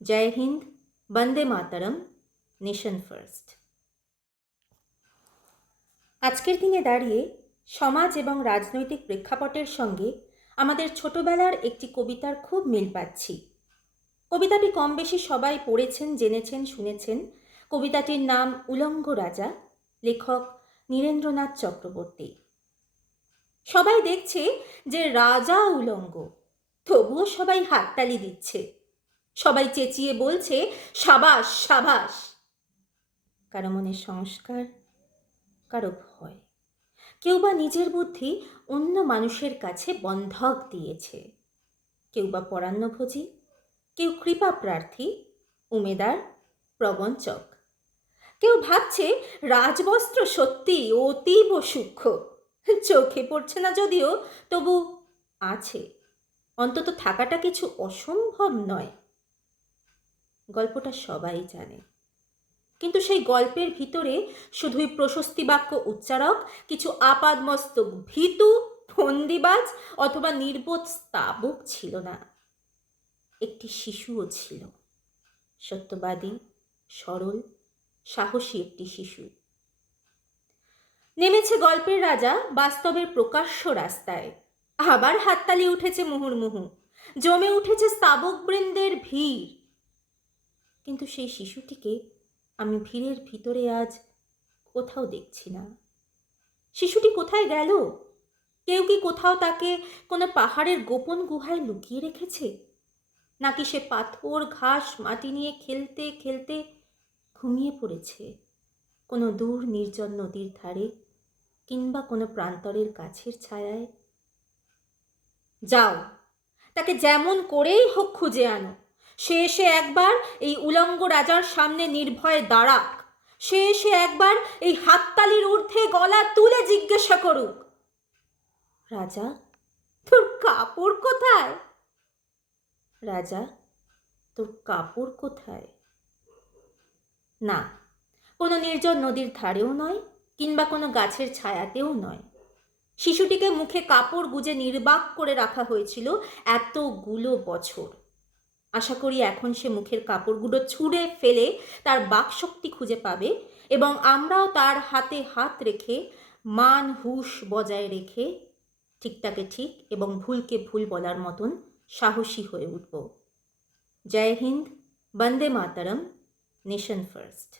জয় হিন্দ, বন্দে মাতরম, nation first. আজকের দিনে দাঁড়িয়ে সমাজ এবং রাজনৈতিক প্রেক্ষাপটের সঙ্গে আমাদের ছোটবেলার একটি কবিতার খুব মিল পাচ্ছি। কবিতাটি কম বেশি সবাই পড়েছেন, জেনেছেন, শুনেছেন। কবিতাটির নাম উলঙ্গ রাজা, লেখক নীরেন্দ্রনাথ চক্রবর্তী। সবাই দেখছে যে রাজা উলঙ্গ, তবুও সবাই হাততালি দিচ্ছে, সবাই চেঁচিয়ে বলছে সাবাস সাবাস। কারো মনে সংস্কার, কারো ভয়, কেউ বা নিজের বুদ্ধি অন্য মানুষের কাছে বন্ধক দিয়েছে, কেউ বা পরান্নভোজী, কেউ কৃপা প্রার্থী, উমেদার, প্রবঞ্চক। কেউ ভাবছে রাজবস্ত্র সত্যি অতীব সূক্ষ্ম, চোখে পড়ছে না যদিও, তবু আছে, অন্তত থাকাটা কিছু অসম্ভব নয়। গল্পটা সবাই জানে, কিন্তু সেই গল্পের ভিতরে শুধুই প্রশস্তি বাক্য উচ্চারক, কিছু আপাদমস্তক ভীতু, ফন্দিবাজ অথবা নির্বোধ স্তাবক ছিল না। একটি শিশুও ছিল, সত্যবাদী, সরল, সাহসী একটি শিশু। নেমেছে গল্পের রাজা বাস্তবের প্রকাশ্য রাস্তায়। আবার হাততালি উঠেছে মুহুর্মুহু, জমে উঠেছে স্তাবক বৃন্দের ভিড়। কিন্তু সেই শিশুটিকে আমি ভিড়ের ভিতরে আজ কোথাও দেখছি না। শিশুটি কোথায় গেল? কেউ কি কোথাও তাকে কোনো পাহাড়ের গোপন গুহায় লুকিয়ে রেখেছে? নাকি সে পাথর, ঘাস, মাটি নিয়ে খেলতে খেলতে ঘুমিয়ে পড়েছে কোনো দূর নির্জন নদীর ধারে কিংবা কোনো প্রান্তরের গাছের ছায়ায়? যাও, তাকে যেমন করেই হোক খুঁজে আনো। সে এসে একবার এই উলঙ্গ রাজার সামনে নির্ভয়ে দাঁড়াক। সে এসে একবার এই হাততালির ঊর্ধ্বে গলা তুলে জিজ্ঞাসা করুক, রাজা, তোর কাপড় কোথায়? রাজা, তোর কাপড় কোথায়? না, কোনো নির্জন নদীর ধারেও নয়, কিংবা কোনো গাছের ছায়াতেও নয়। শিশুটিকে মুখে কাপড় গুজে নির্বাক করে রাখা হয়েছিল এতগুলো বছর। আশা করি এখন সে মুখের কাপড়গুলো ছুঁড়ে ফেলে তার বাকশক্তি খুঁজে পাবে, এবং আমরাও তার হাতে হাত রেখে, মান হুঁশ বজায় রেখে ঠিকটাকে ঠিক এবং ভুলকে ভুল বলার মতন সাহসী হয়ে উঠব। জয় হিন্দ, বন্দে মাতরম, নেশন ফার্স্ট।